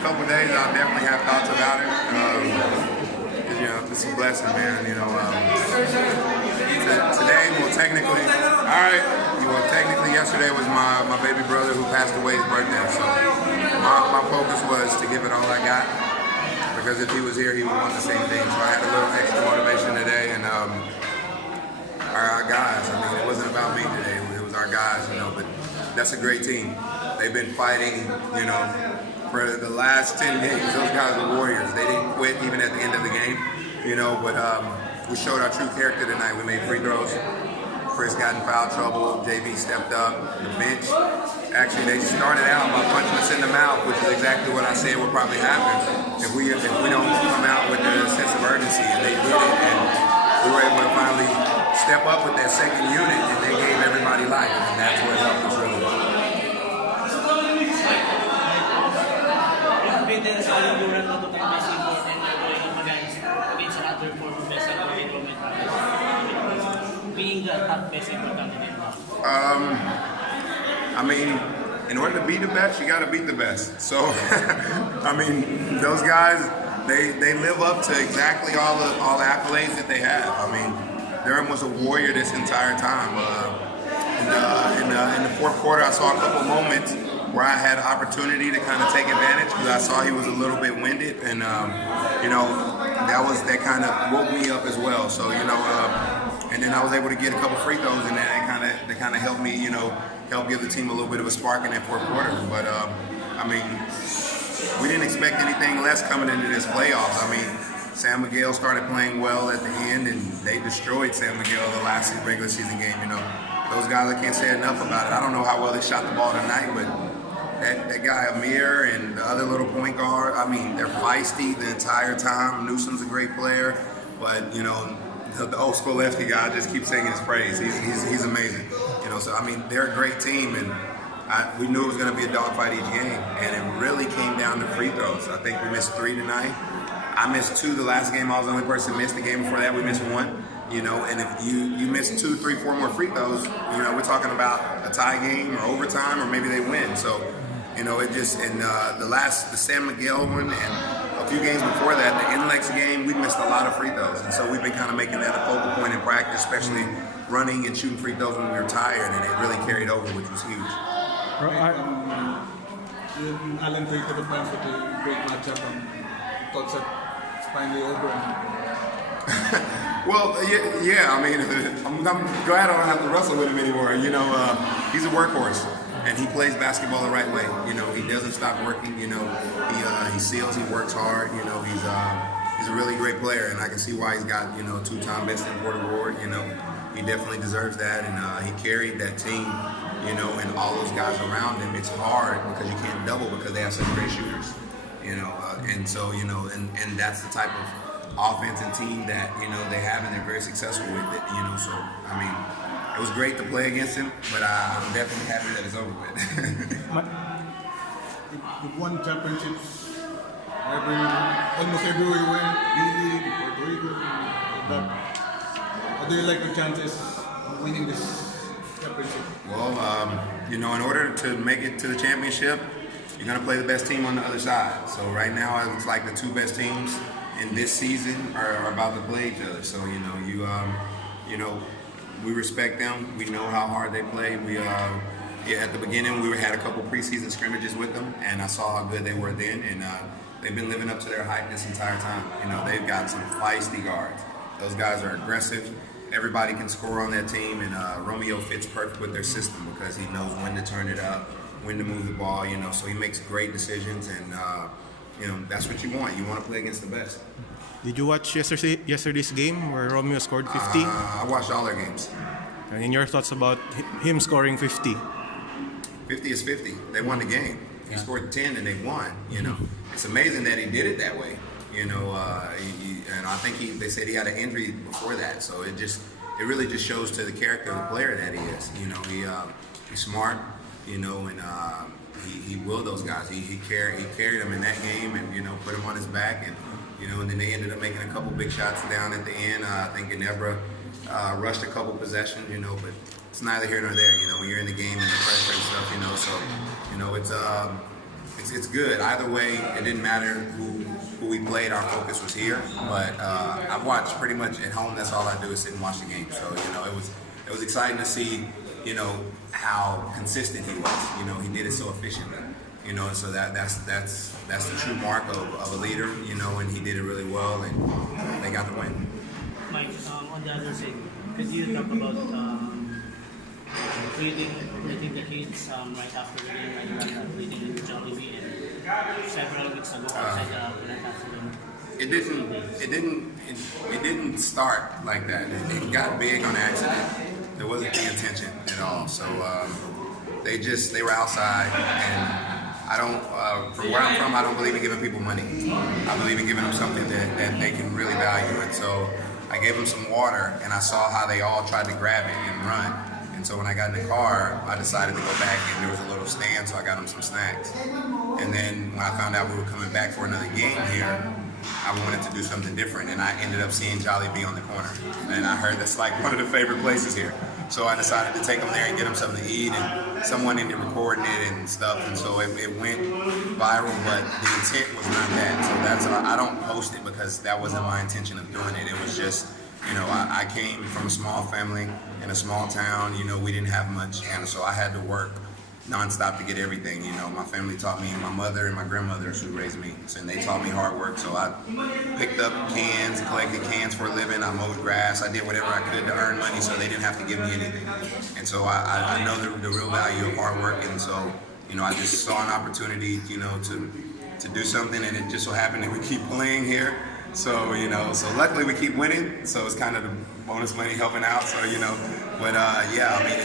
A couple days, I definitely have thoughts about it. It's a blessing, man. Today, technically yesterday was my baby brother who passed away's birthday. So my focus was to give it all I got, because if he was here, he would want the same thing. So I had a little extra motivation today, and our guys. I mean, it wasn't about me today. It was our guys, But that's a great team. They've been fighting, for the last 10 games. Those guys are warriors. They didn't quit even at the end of the game, But we showed our true character tonight. We made free throws. Chris got in foul trouble. JB stepped up. The bench, actually, they started out by punching us in the mouth, which is exactly what I said would probably happen if we don't come out with a sense of urgency. And they did it, and we were able to finally step up with that second unit, and they gave everybody life, and that's what helped us really well. Being the top best important in I mean, in order to be the best, you got to beat the best. So, I mean, those guys, they live up to exactly all the accolades that they have. I mean, Durham was a warrior this entire time. In the fourth quarter, I saw a couple moments where I had an opportunity to kind of take advantage, because I saw he was a little bit winded, and that kind of woke me up as well. So and then I was able to get a couple free throws, and that kind of helped me, help give the team a little bit of a spark in that fourth quarter. But I mean, we didn't expect anything less coming into this playoffs. I mean, San Miguel started playing well at the end, and they destroyed San Miguel the last regular season game. Those guys, I can't say enough about it. I don't know how well they shot the ball tonight, but that guy Amir and the other little point guard, I mean, they're feisty the entire time. Newsom's a great player, but the old school lefty guy, I just keep singing his praise. He's amazing. So I mean, they're a great team, and we knew it was going to be a dogfight each game, and it really came down to free throws. I think we missed 3 tonight. I missed 2 the last game. I was the only person that missed. The game before that, we missed 1. And if you miss 2, 3, 4 more free throws, we're talking about a tie game or overtime, or maybe they win. So, it just, and the San Miguel one, and a few games before that, the NLEX game, we missed a lot of free throws. And so we've been kind of making that a focal point in practice, especially running and shooting free throws when we were tired, and it really carried over, which was huge. Alan created the plan for the great matchup, and thoughts that it's finally over. Well, yeah. I mean, I'm glad I don't have to wrestle with him anymore. He's a workhorse, and he plays basketball the right way. He doesn't stop working. He seals, he works hard. He's a really great player, and I can see why he's got 2-time best import award. He definitely deserves that, and he carried that team. And all those guys around him. It's hard because you can't double because they have such great shooters. And so and that's the type of offense and team that they have, and they're very successful with it. So I mean, it was great to play against him, but I'm definitely happy that it's over with. You've won championships almost everywhere you went, League, Puerto Rico. How do you like the chances of winning this championship? Well, in order to make it to the championship, you're going to play the best team on the other side. So right now, it looks like the 2 best teams in this season are about to play each other. So we respect them. We know how hard they play. At the beginning we had a couple preseason scrimmages with them, and I saw how good they were then, and they've been living up to their hype this entire time. They've got some feisty guards. Those guys are aggressive. Everybody can score on that team, and Romeo fits perfect with their system because he knows when to turn it up, when to move the ball. So he makes great decisions, and that's what you want. You want to play against the best. Did you watch yesterday's game where Romeo scored 50? I watched all their games. And in your thoughts about him scoring 50? 50 is 50. They won the game. He scored 10 and they won. It's amazing that he did it that way. And I think they said he had an injury before that. So it really just shows to the character of the player that he is. He's smart. And he willed those guys. He carried them in that game, and put them on his back, and and then they ended up making a couple big shots down at the end. I think Ginebra rushed a couple possessions, but it's neither here nor there. When you're in the game and the pressure and stuff, so it's it's good. Either way, it didn't matter who we played. Our focus was here. But I've watched pretty much at home. That's all I do is sit and watch the game. So it was exciting to see how consistent he was. He did it so efficiently. And so that's the true mark of a leader. And he did it really well, and they got the win. Mike, on the other side, could you talk about greeting the kids right after the game, like you had greeting with Jollibee and several weeks ago outside the Pinatasulan? It didn't start like that. It got big on accident. There wasn't the intention at all. So they were outside, and I don't. From where I'm from, I don't believe in giving people money. I believe in giving them something that they can really value. And so I gave them some water, and I saw how they all tried to grab it and run. And so when I got in the car, I decided to go back, and there was a little stand, so I got them some snacks. And then when I found out we were coming back for another game here, I wanted to do something different, and I ended up seeing Jollibee on the corner. And I heard that's like one of the favorite places here. So I decided to take them there and get them something to eat, and someone ended up recording it and stuff, and so it went viral, but the intent was not that. So I don't post it because that wasn't my intention of doing it. It was just, I came from a small family in a small town. We didn't have much, and so I had to work nonstop to get everything. My family taught me, my mother and my grandmothers who raised me, and they taught me hard work. So I picked up cans, collected cans for a living. I mowed grass. I did whatever I could to earn money so they didn't have to give me anything. And so I know the real value of hard work. And so, I just saw an opportunity, to do something, and it just so happened that we keep playing here. So, so luckily we keep winning. So it's kind of the bonus money helping out. So, but yeah, I mean,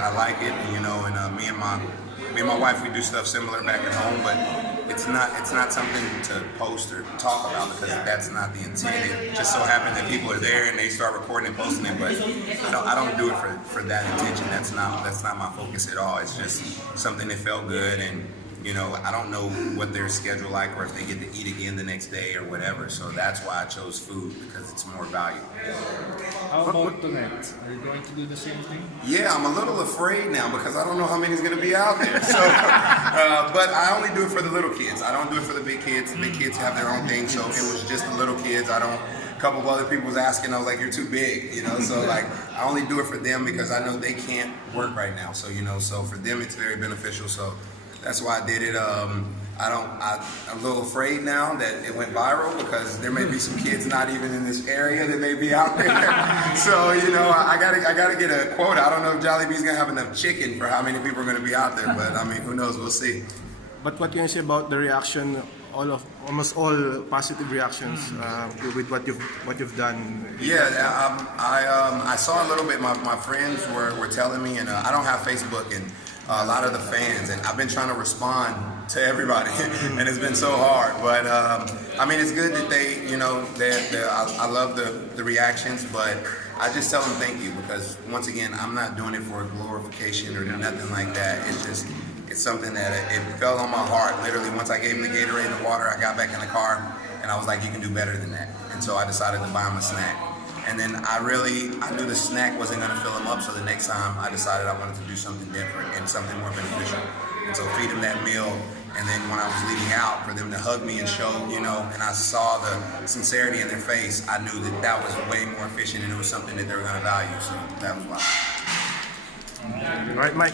I like it, and me and my wife, we do stuff similar back at home, but it's not something to post or talk about because that's not the intent. It just so happened that people are there and they start recording and posting it, but I don't do it for that intention. That's not my focus at all. It's just something that felt good, and I don't know what their schedule like or if they get to eat again the next day or whatever. So that's why I chose food, because it's more valuable. How about tonight? Are you going to do the same thing? Yeah, I'm a little afraid now because I don't know how many is going to be out there. So, but I only do it for the little kids. I don't do it for the big kids. The big kids have their own thing. So it was just the little kids. A couple of other people was asking. I was like, "You're too big," So like, I only do it for them because I know they can't work right now. So so for them it's very beneficial. So that's why I did it. I'm a little afraid now that it went viral because there may be some kids not even in this area that may be out there. So I gotta get a quota. I don't know if Jollibee's gonna have enough chicken for how many people are gonna be out there, but I mean, who knows? We'll see. But what can you say about the reaction? Almost all positive reactions with what you've done. Yeah, I saw a little bit. My friends were telling me, and I don't have Facebook, and a lot of the fans, and I've been trying to respond to everybody, and it's been so hard. But I mean, it's good that I love the reactions, but I just tell them thank you because once again, I'm not doing it for glorification or nothing like that. It's something that it fell on my heart. Literally, once I gave him the Gatorade and the water, I got back in the car, and I was like, you can do better than that. And so I decided to buy him a snack. And then I knew the snack wasn't going to fill him up, so the next time I decided I wanted to do something different and something more beneficial. And so feed him that meal, and then when I was leaving out, for them to hug me and show, and I saw the sincerity in their face, I knew that was way more efficient and it was something that they were going to value. So that was why. All right, Mike.